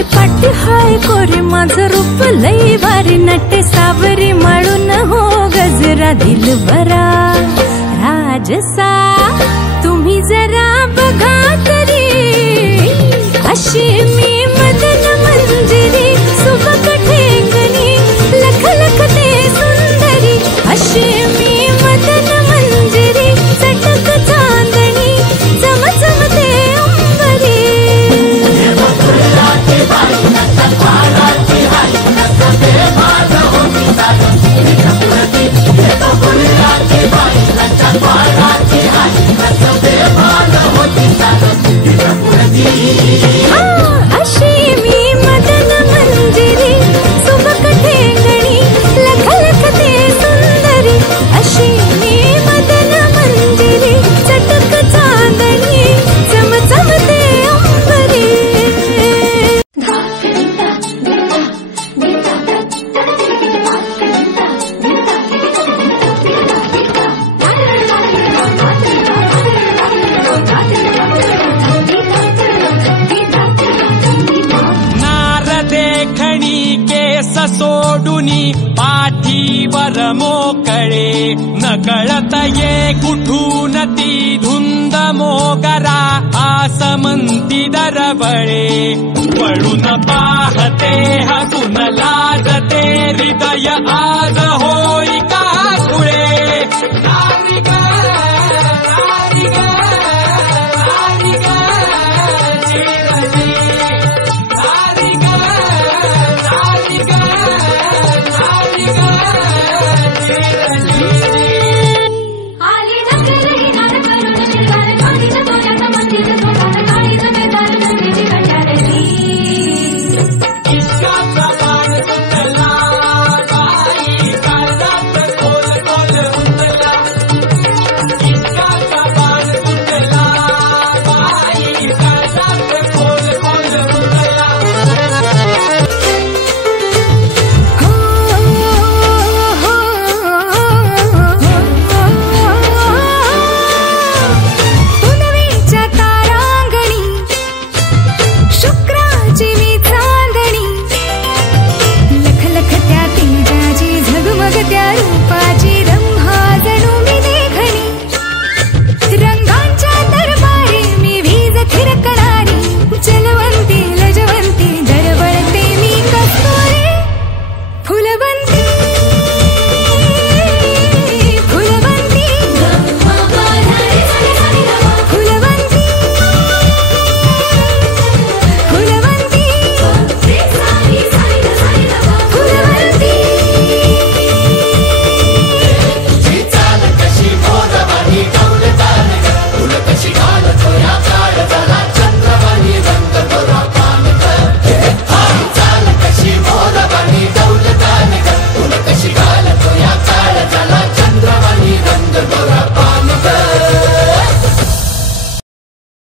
माझी पाठी हाय कोरी माझं रूप लई भारी नटे सावरी माळून हो गजरा दिलबरा राजसा तुम्ही जरा बघा तरी अशी मी मदन मंजिरी सुबक ठेंगणी लख लखते सुंदरी अशी मी मदन मंजिरी चटक चांदणी चमचमते अंबरी अशी मी मदन मंजिरी सुबक ठेंगणी लख लखते सुंदरी अशी मी मदन मंजिरी चटक चांदणी चमचमते अंबरी सोडुनी पाठीवर मोकळे नकळत ये कुठून ती धुंद मोगरा आसमंती दरवळे वळून पाहते हसून लागते हृदय आज होई का